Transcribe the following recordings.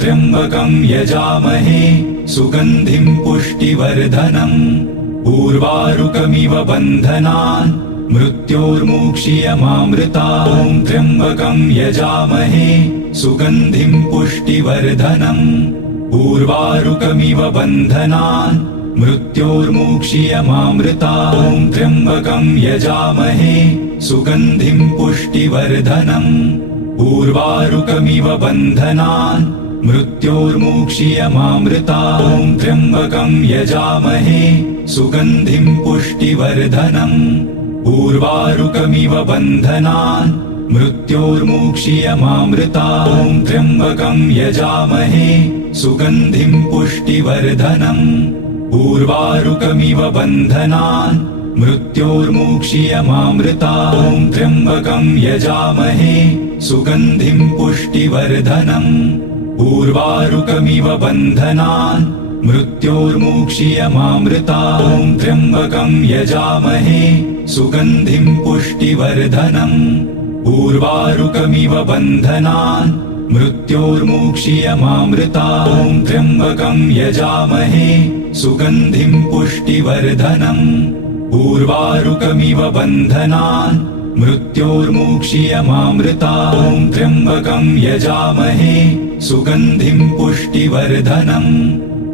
त्र्यम्बकं यजामहे सुगन्धिं पुष्टिवर्धनम् उर्वारुकमिव बन्धनान् मृत्योर्मुक्षीयमामृतात् त्र्यम्बकं यजामहे सुगन्धिं पुष्टिवर्धनम् उर्वारुकमिव बन्धनान् मृत्योर्मुक्षीयमामृतात् त्र्यम्बकं यजामहे सुगन्धिं पुष्टिवर्धनम् उर्वारुकमिव बन्धनान् मृत्योर्मुक्षीयमामृतात् त्र्यम्बकं यजामहे सुगन्धिं पुष्टिवर्धनम् उर्वारुकमिव बन्धनान् मृत्योर्मुक्षीयमामृतात् त्र्यम्बकं यजामहे सुगन्धिं पुष्टिवर्धनम् उर्वारुकमिव बन्धनान् मृत्योर्मुक्षीयमामृतात् त्र्यम्बकं यजामहे सुगन्धिं पुष्टिवर्धनम् उर्वारुकमिव बन्धनान् मृत्योर्मुक्षीयमामृतात् त्र्यम्बकं यजामहे सुगन्धिं पुष्टिवर्धनम् उर्वारुकमिव बन्धनान् मृत्योर्मुक्षीयमामृतात् त्र्यम्बकं यजामहे सुगन्धिं पुष्टिवर्धनम् उर्वारुकमिव बन्धनान् मृत्योर्मुक्षीयमामृतात् त्र्यम्बकं यजामहे सुगन्धिं पुष्टिवर्धनम्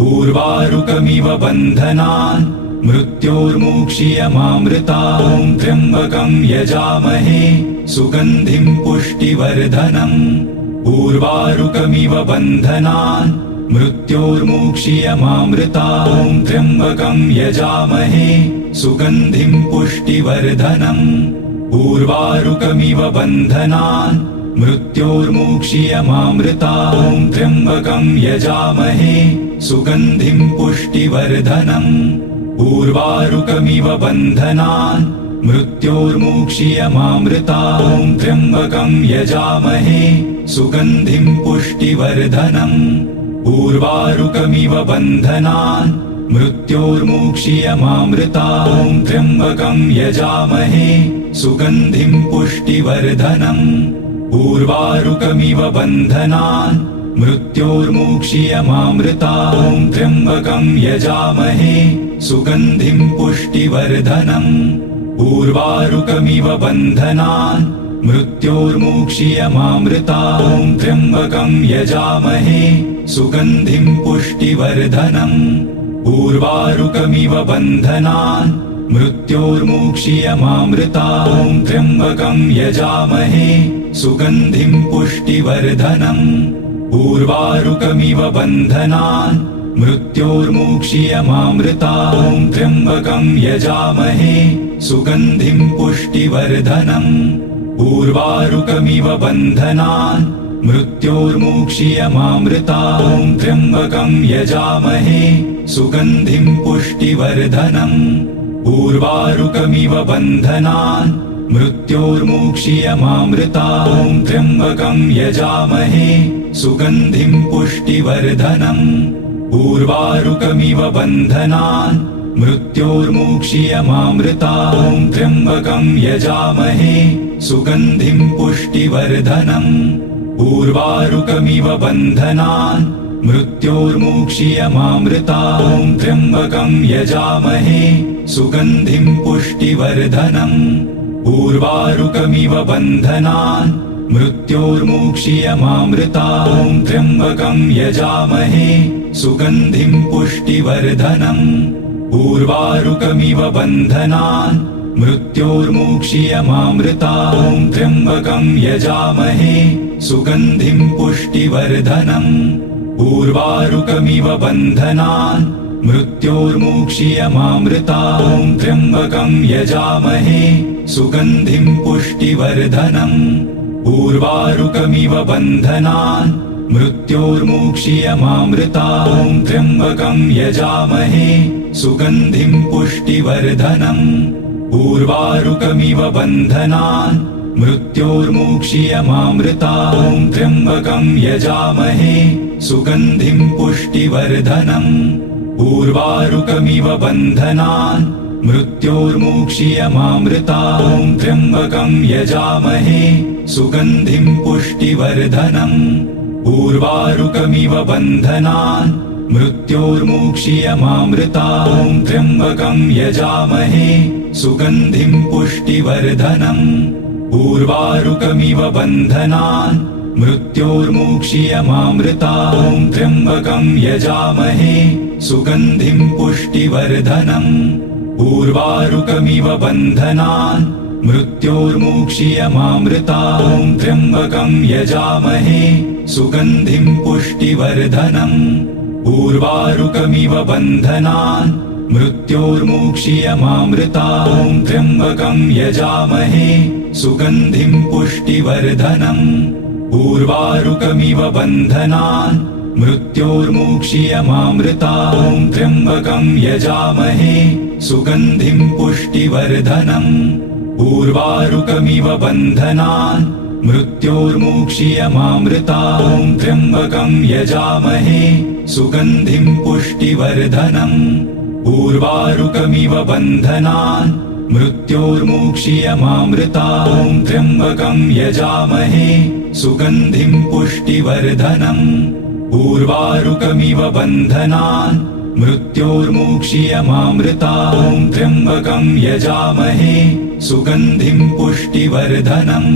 उर्वारुकमिव बन्धनान् मृत्योर्मुक्षीयमामृतात् त्र्यम्बकं यजामहे सुगन्धिं पुष्टिवर्धनम् उर्वारुकमिव बन्धनान् मृत्योर्मुक्षीयमामृतात् त्र्यम्बकं यजामहे सुगन्धिं पुष्टिवर्धनम् उर्वारुकमिव बन्धनान् मृत्योर्मुक्षीयमामृतात् त्र्यम्बकं यजामहे सुगन्धिं पुष्टिवर्धनम् उर्वारुकमिव बन्धनान् मृत्योर्मुक्षीयमामृतात् त्र्यम्बकं यजामहे सुगन्धिं पुष्टिवर्धनम् उर्वारुकमिव बन्धनान् मृत्योर्मुक्षीयमामृतात् त्र्यम्बकं यजामहे सुगन्धिं पुष्टिवर्धनम् उर्वारुकमिव बन्धनान् मृत्योर्मुक्षीयमामृतात् त्र्यम्बकं यजामहे सुगन्धिं पुष्टिवर्धनम् उर्वारुकमिव बन्धनान् मृत्योर्मुक्षीयमामृतात् त्र्यम्बकं यजामहे सुगन्धिं पुष्टिवर्धनम् उर्वारुकमिव बन्धनान् मृत्योर्मुक्षीयमामृतात् त्र्यम्बकं यजामहे सुगन्धिं पुष्टिवर्धनम् उर्वारुकमिव बन्धनान् मृत्योर्मुक्षीयमामृतात् त्र्यम्बकं यजामहे सुगन्धिं पुष्टिवर्धनम् उर्वारुकमिव बन्धनान् मृत्योर्मुक्षीयमामृतात् त्र्यम्बकं यजामहे सुगन्धिं पुष्टिवर्धनम् उर्वारुकमिव बन्धनान् मृत्योर्मुक्षीयमामृतात् त्र्यम्बकं यजामहे सुगन्धिं पुष्टिवर्धनम् उर्वारुकमिव बन्धनान् मृत्योर्मुक्षीयमामृतात् त्र्यम्बकं यजामहे सुगन्धिं पुष्टिवर्धनम् उर्वारुकमिव बन्धनान् मृत्योर्मुक्षीयमामृतात् त्र्यम्बकं यजामहे सुगन्धिं पुष्टिवर्धनम् उर्वारुकमिव बन्धनान् मृत्योर्मुक्षीयमामृतात् त्र्यम्बकं यजामहे सुगन्धिं पुष्टिवर्धनम् उर्वारुकमिव बन्धनान् मृत्योर्मुक्षीयमामृतात् त्र्यम्बकं यजामहे सुगन्धिं पुष्टिवर्धनम् उर्वारुकमिव बन्धनान् मृत्योर्मुक्षीयमामृतात् त्र्यम्बकं यजामहे सुगन्धिं पुष्टिवर्धनम् उर्वारुकमिव बन्धनान् मृत्योर्मुक्षीयमामृतात् त्र्यम्बकं यजामहे सुगन्धिं पुष्टिवर्धनम् उर्वारुकमिव बन्धनान् मृत्योर्मुक्षीयमामृतात् त्र्यम्बकं यजामहे सुगन्धिं पुष्टिवर्धनम् उर्वारुकमिव बन्धनान् मृत्योर्मुक्षीयमामृतात् त्र्यम्बकं यजामहे सुगन्धिं पुष्टिवर्धनम् उर्वारुकमिव बन्धनान् मृत्योर्मुक्षीयमामृतात्। ॐ त्र्यम्बकं यजामहे सुगन्धिं पुष्टिवर्धनम्। उर्वारुकमिव बन्धनान् मृत्योर्मुक्षीयमामृतात्। ॐ त्र्यम्बकं यजामहे सुगन्धिं पुष्टिवर्धनम्। उर्वारुकमिव बन्धनान् मृत्योर्मुक्षीयमामृतात्। ॐ त्र्यम्बकं यजामहे सुगन्धिं पुष्टिवर्धनम्। उर्वारुकमिव बन्धनान् मृत्योर्मुक्षीयमामृतात्। ॐ त्र्यम्बकं यजामहे सुगन्धिं पुष्टिवर्धनम्। उर्वारुकमिव बन्धनान् मृत्योर्मुक्षीयमामृतात्। ॐ त्र्यम्बकं यजामहे सुगन्धिं पुष्टिवर्धनम्। उर्वारुकमिव बन्धनान् मृत्योर्मुक्षीयमामृतात्। ॐ त्र्यम्बकं यजामहे सुगन्धिं पुष्टिवर्धनम्। उर्वारुकमिव बन्धनान् मृत्योर्मुक्षीयमामृतात्। ॐ त्र्यम्बकं यजामहे सुगन्धिं पुष्टिवर्धनम्। उर्वारुकमिव बन्धनान् मृत्योर्मुक्षीयमामृतात्। ॐ त्र्यम्बकं यजामहे सुगन्धिं पुष्टिवर्धनम्।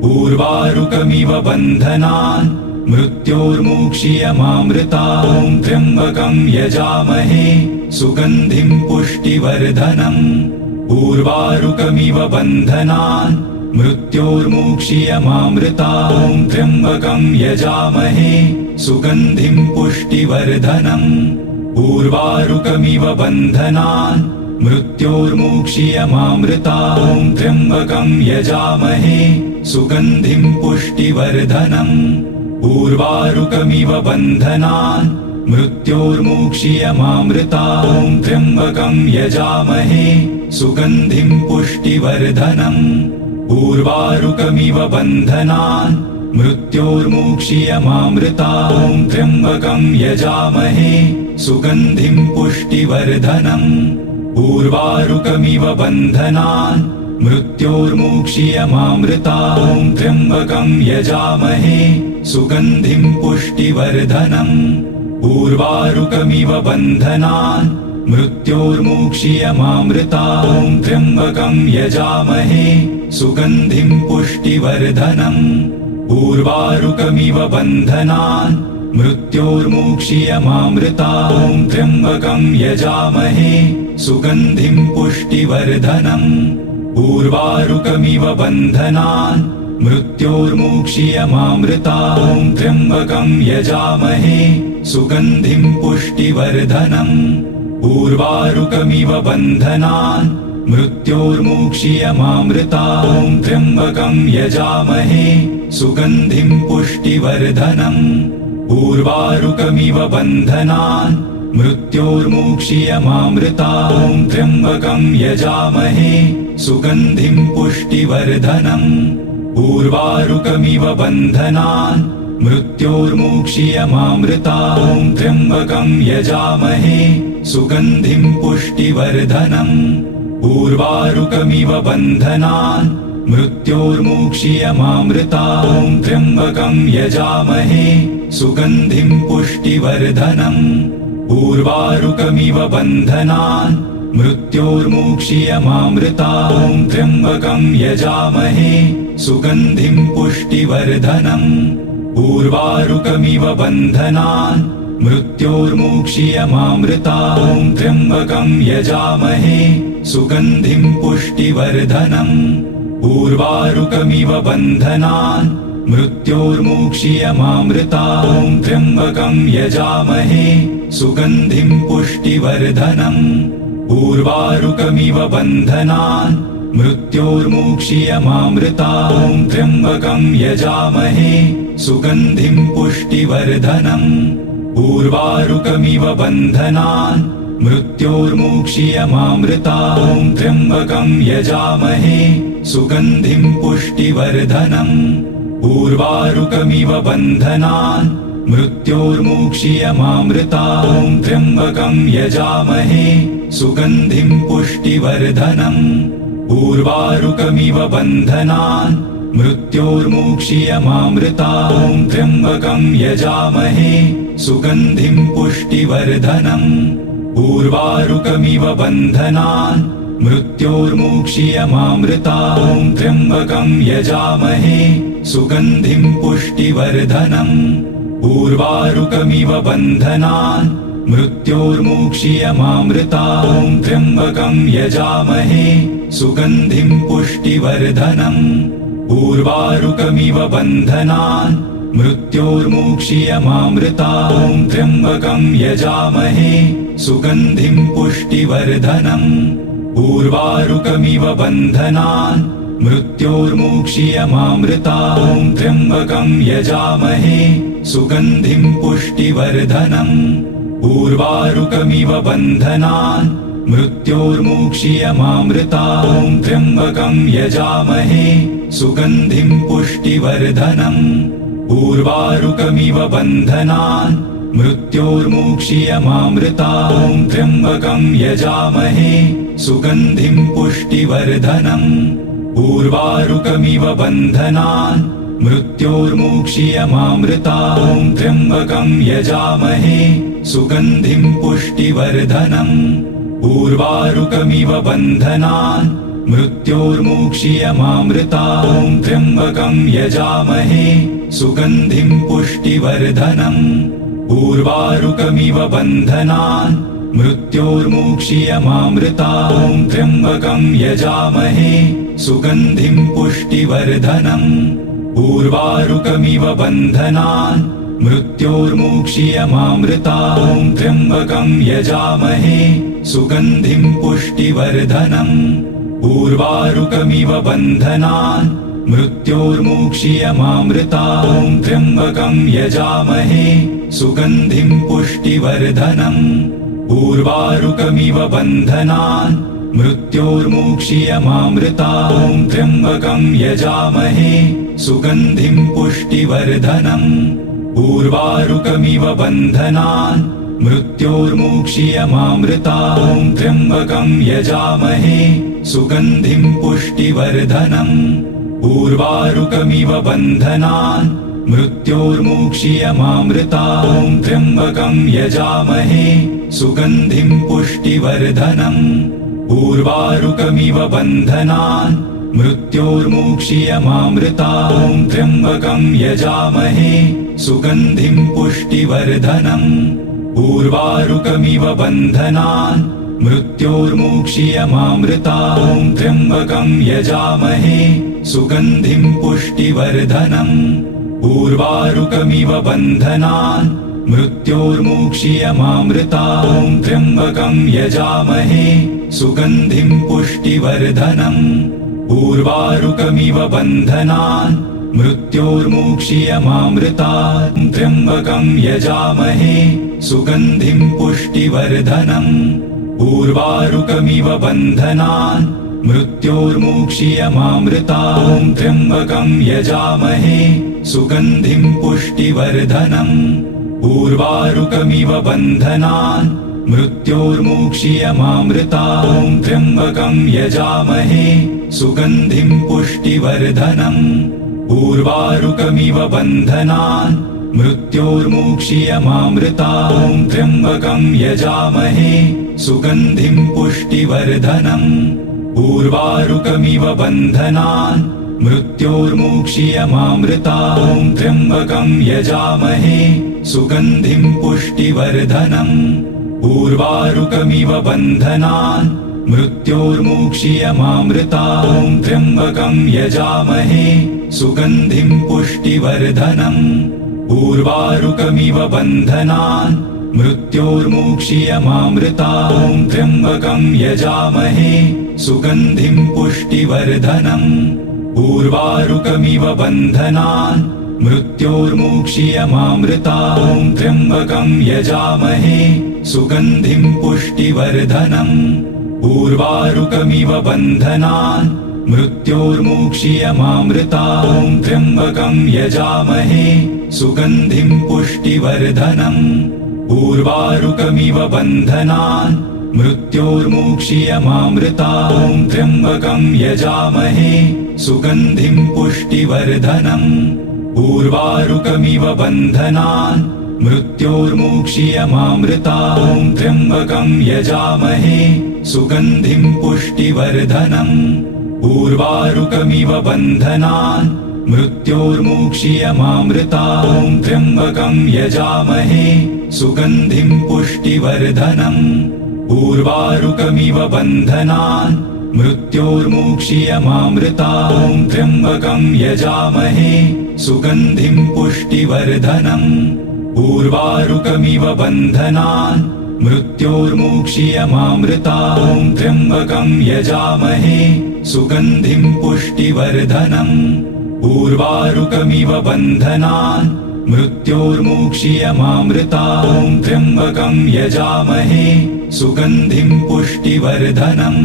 उर्वारुकमिव बन्धनान् मृत्योर्मुक्षीयमामृतात्। ॐ त्र्यम्बकं यजामहे सुगन्धिं पुष्टिवर्धनम्। उर्वारुकमिव बन्धनान् मृत्योर्मुक्षीयमामृतात्। ॐ त्र्यम्बकं यजामहे सुगन्धिं पुष्टिवर्धनम्। उर्वारुकमिव बन्धनान् मृत्योर्मुक्षीयमामृतात्। ॐ त्र्यम्बकं यजामहे सुगन्धिं पुष्टिवर्धनम्। उर्वारुकमिव बन्धनान् मृत्योर्मुक्षीयमामृतात्। ॐ त्र्यम्बकं यजामहे सुगन्धिं पुष्टिवर्धनम्। उर्वारुकमिव बन्धनान् मृत्योर्मुक्षीयमामृतात्। ॐ त्र्यम्बकं यजामहे सुगन्धिं पुष्टिवर्धनम्। उर्वारुकमिव बन्धनान् मृत्योर्मुक्षीयमामृतात्। ॐ त्र्यम्बकं यजामहे सुगन्धिं पुष्टिवर्धनम्। उर्वारुकमिव बन्धनान् मृत्योर्मुक्षीयमामृतात्। ॐ त्र्यम्बकं यजामहे सुगन्धिं पुष्टिवर्धनम्। उर्वारुकमिव बन्धनान् मृत्योर्मुक्षीयमामृतात्। ॐ त्र्यम्बकं यजामहे सुगन्धिं पुष्टिवर्धनम्। उर्वारुकमिव बन्धनान् मृत्योर्मुक्षीयमामृतात्। ॐ त्र्यम्बकं यजामहे सुगन्धिं पुष्टिवर्धनम्। उर्वारुकमिव बन्धनान् मृत्योर्मुक्षीयमामृतात्। ॐ त्र्यम्बकं यजामहे सुगन्धिं पुष्टिवर्धनम्। उर्वारुकमिव बन्धनान् मृत्योर्मुक्षीयमामृतात्। ॐ त्र्यम्बकं यजामहे सुगन्धिं पुष्टिवर्धनम्। उर्वारुकमिव बन्धनान् मृत्योर्मुक्षीयमामृतात्। ॐ त्र्यम्बकं यजामहे सुगन्धिं पुष्टिवर्धनम्। उर्वारुकमिव बन्धनान् मृत्योर्मुक्षीयमामृतात्। ॐ त्र्यम्बकं यजामहे सुगन्धिं पुष्टिवर्धनम्। उर्वारुकमिव बन्धनान् मृत्योर्मुक्षीयमामृतात्। ॐ त्र्यम्बकं यजामहे सुगन्धिं पुष्टिवर्धनम्। उर्वारुकमिव बन्धनान् मृत्योर्मुक्षीयमामृतात्। ॐ त्र्यम्बकं यजामहे सुगन्धिं पुष्टिवर्धनम्। उर्वारुकमिव बन्धनान् मृत्योर्मुक्षीयमामृतात्। ॐ त्र्यम्बकं यजामहे सुगन्धिं पुष्टिवर्धनम्। उर्वारुकमिव बन्धनान् मृत्योर्मुक्षीयमामृतात्। ॐ त्र्यम्बकं यजामहे सुगन्धिं पुष्टिवर्धनम्। उर्वारुकमिव बन्धनान् मृत्योर्मुक्षीयमामृतात्। ॐ त्र्यम्बकं यजामहे सुगन्धिं पुष्टिवर्धनम्। उर्वारुकमिव बन्धनान् मृत्योर्मुक्षीयमामृतात्। ॐ त्र्यम्बकं यजामहे सुगन्धिं पुष्टिवर्धनम्। उर्वारुकमिव बन्धनान् मृत्योर्मुक्षीयमामृता ॐ त्र्यम्बकं यजामहे सुगन्धिं पुष्टिवर्धनम् उर्वारुकमिव बन्धनान् मृत्योर्मुक्षीयमामृता ॐ त्र्यम्बकं यजामहे सुगन्धिं पुष्टिवर्धनम् उर्वारुकमिव बन्धनान् मृत्योर्मुक्षीयमामृता ॐ त्र्यम्बकं यजामहे सुगन्धिं पुष्टिवर्धनम् उर्वारुकमिव बन्धनान् मृत्योर्मुक्षीयमामृता ॐ त्र्यम्बकं यजामहे सुगन्धिं पुष्टिवर्धनम् उर्वारुकमिव बन्धनान् मृत्योर्मुक्षीयमामृता ॐ त्र्यम्बकं यजामहे सुगन्धिं पुष्टिवर्धनम् उर्वारुकमिव बन्धनान् मृत्योर्मुक्षीयमामृता ॐ त्र्यम्बकं यजामहे सुगन्धिं पुष्टिवर्धनम् उर्वारुकमिव बन्धनान् मृत्योर्मुक्षीयमामृता ॐ त्र्यम्बकं यजामहे सुगन्धिं पुष्टिवर्धनम् उर्वारुकमिव बन्धनान् मृत्योर्मुक्षीयमामृता ॐ त्र्यम्बकं यजामहे सुगन्धिं पुष्टिवर्धनम् उर्वारुकमिव बन्धनान् मृत्योर्मुक्षीयमामृता ॐ त्र्यम्बकं यजामहे सुगन्धिं पुष्टिवर्धनम् उर्वारुकमिव बन्धनान् मृत्योर्मुक्षीयमामृता ॐ त्र्यम्बकं यजामहे सुगन्धिं पुष्टिवर्धनम् उर्वारुकमिव बन्धनान् मृत्योर्मुक्षीयमामृता ॐ त्र्यम्बकं यजामहे सुगन्धिं पुष्टिवर्धनम् उर्वारुकमिव बन्धनान् मृत्योर्मुक्षीयमामृता ॐ त्र्यम्बकं यजामहे सुगन्धिं पुष्टिवर्धनम् उर्वारुकमिव बन्धनान् मृत्योर्मुक्षीयमामृता ॐ त्र्यम्बकं यजामहे सुगन्धिं पुष्टिवर्धनम् उर्वारुकमिव बन्धनान् मृत्योर्मुक्षीयमामृता ॐ त्र्यम्बकं यजामहे सुगन्धिं पुष्टिवर्धनम् उर्वारुकमिव बन्धनान् मृत्योर्मुक्षीयमामृता ॐ त्र्यम्बकं यजामहे सुगन्धिं पुष्टिवर्धनम् उर्वारुकमिव बन्धनान् मृत्योर्मुक्षीयमामृता ॐ त्र्यम्बकं यजामहे सुगन्धिं पुष्टिवर्धनम् उर्वारुकमिव बन्धनान् मृत्योर्मुक्षीयमामृता ॐ त्र्यम्बकं यजामहे सुगन्धिं पुष्टिवर्धनम् उर्वारुकमिव बन्धनान् मृत्योर्मुक्षीयमामृता ॐ त्र्यम्बकं यजामहे सुगन्धिं पुष्टिवर्धनम् उर्वारुकमिव बन्धनान् मृत्योर्मुक्षीयमामृता त्र्यम्बकं यजामहे सुगन्धिं पुष्टिवर्धनम् उर्वारुकमिव बन्धनान् मृत्योर्मुक्षीयमामृता ॐ त्र्यम्बकं यजामहे सुगन्धिं पुष्टिवर्धनम् उर्वारुकमिव बन्धनान् मृत्योर्मुक्षीयमामृता ॐ त्र्यम्बकं यजामहे सुगन्धिं पुष्टिवर्धनम् उर्वारुकमिव बन्धनान् मृत्योर्मुक्षीयमामृता ॐ त्र्यम्बकं यजामहे सुगन्धिं पुष्टिवर्धनम् उर्वारुकमिव बन्धनान् मृत्योर्मुक्षीयमामृता ॐ त्र्यम्बकं यजामहे सुगन्धिं पुष्टिवर्धनम् उर्वारुकमिव बन्धनान् मृत्योर्मुक्षीयमामृता ॐ त्र्यम्बकं यजामहे सुगन्धिं पुष्टिवर्धनम् उर्वारुकमिव बन्धनान् मृत्योर्मुक्षीयमामृता ॐ त्र्यम्बकं यजामहे सुगन्धिं पुष्टिवर्धनम् उर्वारुकमिव बन्धनान् मृत्योर्मुक्षीयमामृता ॐ त्र्यम्बकं यजामहे सुगन्धिं पुष्टिवर्धनम् उर्वारुकमिव बन्धनान् मृत्योर्मुक्षीयमामृता ॐ त्र्यम्बकं यजामहे सुगन्धिं पुष्टिवर्धनम् उर्वारुकमिव बन्धनान् मृत्योर्मुक्षीयमामृता ॐ त्र्यम्बकं यजामहे सुगन्धिं पुष्टिवर्धनम् उर्वारुकमिव बन्धनान् मृत्योर्मुक्षीयमामृतात् त्र्यम्बकं यजामहे सुगन्धिं पुष्टिवर्धनम् उर्वारुकमिव बन्धनान् मृत्योर्मुक्षीयमामृतात् त्र्यम्बकं यजामहे सुगन्धिं पुष्टिवर्धनम् उर्वारुकमिव बन्धनान् मृत्योर्मुक्षीयमामृतात् त्र्यम्बकं यजामहे सुगन्धिं पुष्टिवर्धनम् उर्वारुकमिव बन्धनान् मृत्योर्मुक्षीयमामृतात् त्र्यम्बकं यजामहे सुगन्धिं पुष्टिवर्धनम् उर्वारुकमिव बन्धनान् मृत्योर्मुक्षीयमामृतात् त्र्यम्बकं यजामहे सुगन्धिं पुष्टिवर्धनम्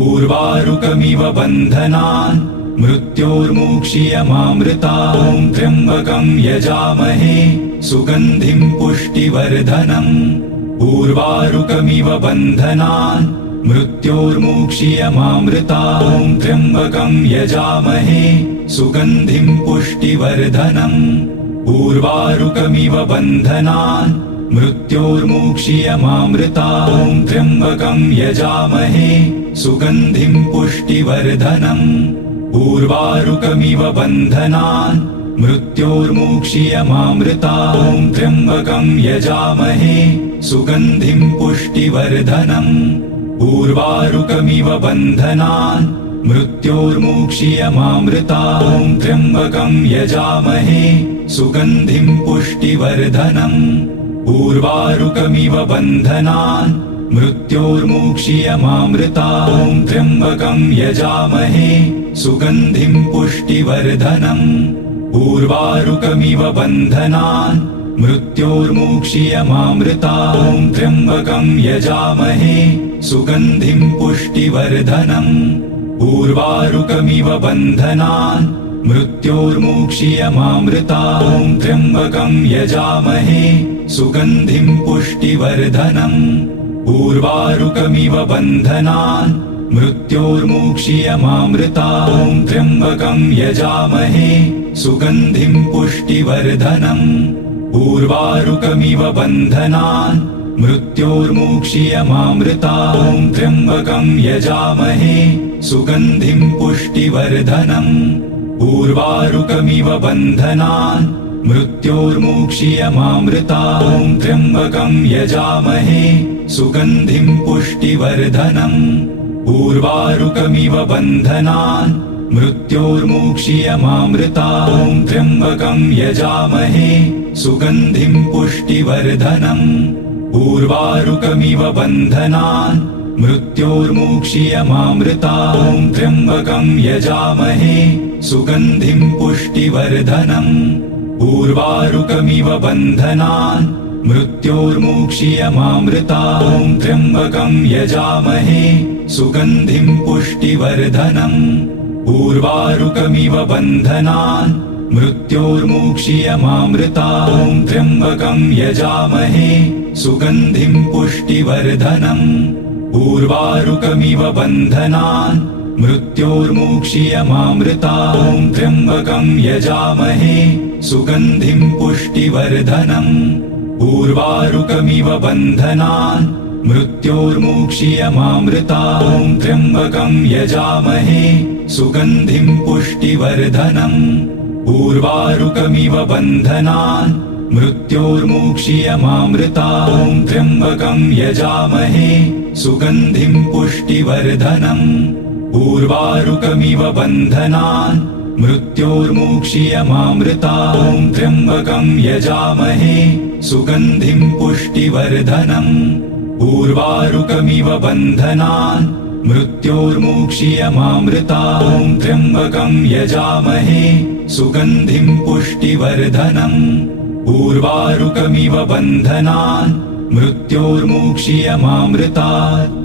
उर्वारुकमिव बन्धनान् मृत्योर्मुक्षीयमामृतात् त्र्यम्बकं यजामहे सुगन्धिं पुष्टिवर्धनम् उर्वारुकमिव बन्धनान् मृत्योर्मुक्षीयमामृतात् त्र्यम्बकं यजामहे सुगन्धिं पुष्टिवर्धनम् उर्वारुकमिव बन्धनान् मृत्योर्मुक्षीयमामृतात् त्र्यम्बकं यजामहे सुगन्धिं पुष्टिवर्धनम् उर्वारुकमिव बन्धनान् मृत्योर्मुक्षीयमामृतात् त्र्यम्बकं यजामहे सुगन्धिं पुष्टिवर्धनम् उर्वारुकमिव बन्धनान् मृत्योर्मुक्षीयमामृतात् त्र्यम्बकं यजामहे सुगन्धिं पुष्टिवर्धनम् उर्वारुकमिव बन्धनान् मृत्योर्मुक्षीयमामृतात् त्र्यम्बकं यजामहे सुगन्धिं पुष्टिवर्धनम् उर्वारुकमिव बन्धनान् मृत्योर्मुक्षीयमामृतात् त्र्यम्बकं यजामहे सुगन्धिं पुष्टिवर्धनम् उर्वारुकमिव बन्धनान् मृत्योर्मुक्षीयमामृतात् त्र्यम्बकं यजामहे सुगन्धिं पुष्टिवर्धनम् उर्वारुकमिव बन्धनान् मृत्योर्मुक्षीयमामृतात् त्र्यम्बकं यजामहे सुगन्धिं पुष्टिवर्धनम् उर्वारुकमिव बन्धनान् मृत्योर्मुक्षीयमामृतात् त्र्यम्बकं यजामहे सुगन्धिं पुष्टिवर्धनम् उर्वारुकमिव बन्धनान् मृत्योर्मुक्षीयमामृतात् त्र्यम्बकं यजामहे सुगन्धिं पुष्टिवर्धनम् उर्वारुकमिव बन्धनान् मृत्योर्मुक्षीयमामृतात् त्र्यम्बकं यजामहे सुगन्धिं पुष्टिवर्धनम् उर्वारुकमिव बन्धनान् मृत्योर्मुक्षीयमामृतात् त्र्यम्बकं यजामहे सुगन्धिं पुष्टिवर्धनम् उर्वारुकमिव बन्धनान् मृत्योर्मुक्षीयमामृतात् त्र्यम्बकं यजामहे सुगन्धिं पुष्टिवर्धनम् उर्वारुकमिव बन्धनान् मृत्योर्मुक्षीयमामृतात् त्र्यम्बकं यजामहे सुगन्धिं पुष्टिवर्धनम् उर्वारुकमिव बन्धनान् मृत्योर्मुक्षीयमामृतात् त्र्यम्बकं यजामहे सुगन्धिं पुष्टिवर्धनम् उर्वारुकमिव बन्धनान् मृत्योर्मुक्षीयमामृतात् त्र्यम्बकं यजामहे सुगन्धिं पुष्टिवर्धनम् उर्वारुकमिव बन्धनान् मृत्योर्मुक्षीयमामृतात् त्र्यम्बकं यजामहे सुगन्धिं पुष्टिवर्धनम् उर्वारुकमिव बन्धनान् मृत्योर्मुक्षीयमामृतात् त्र्यम्बकं यजामहे सुगन्धिं पुष्टिवर्धनम् उर्वारुकमिव बन्धनान् मृत्योर्मुक्षीयमामृतात् त्र्यम्बकं यजामहे सुगन्धिं पुष्टिवर्धनम् उर्वारुकमिव बन्धनान् मृत्योर्मुक्षीयमामृतात्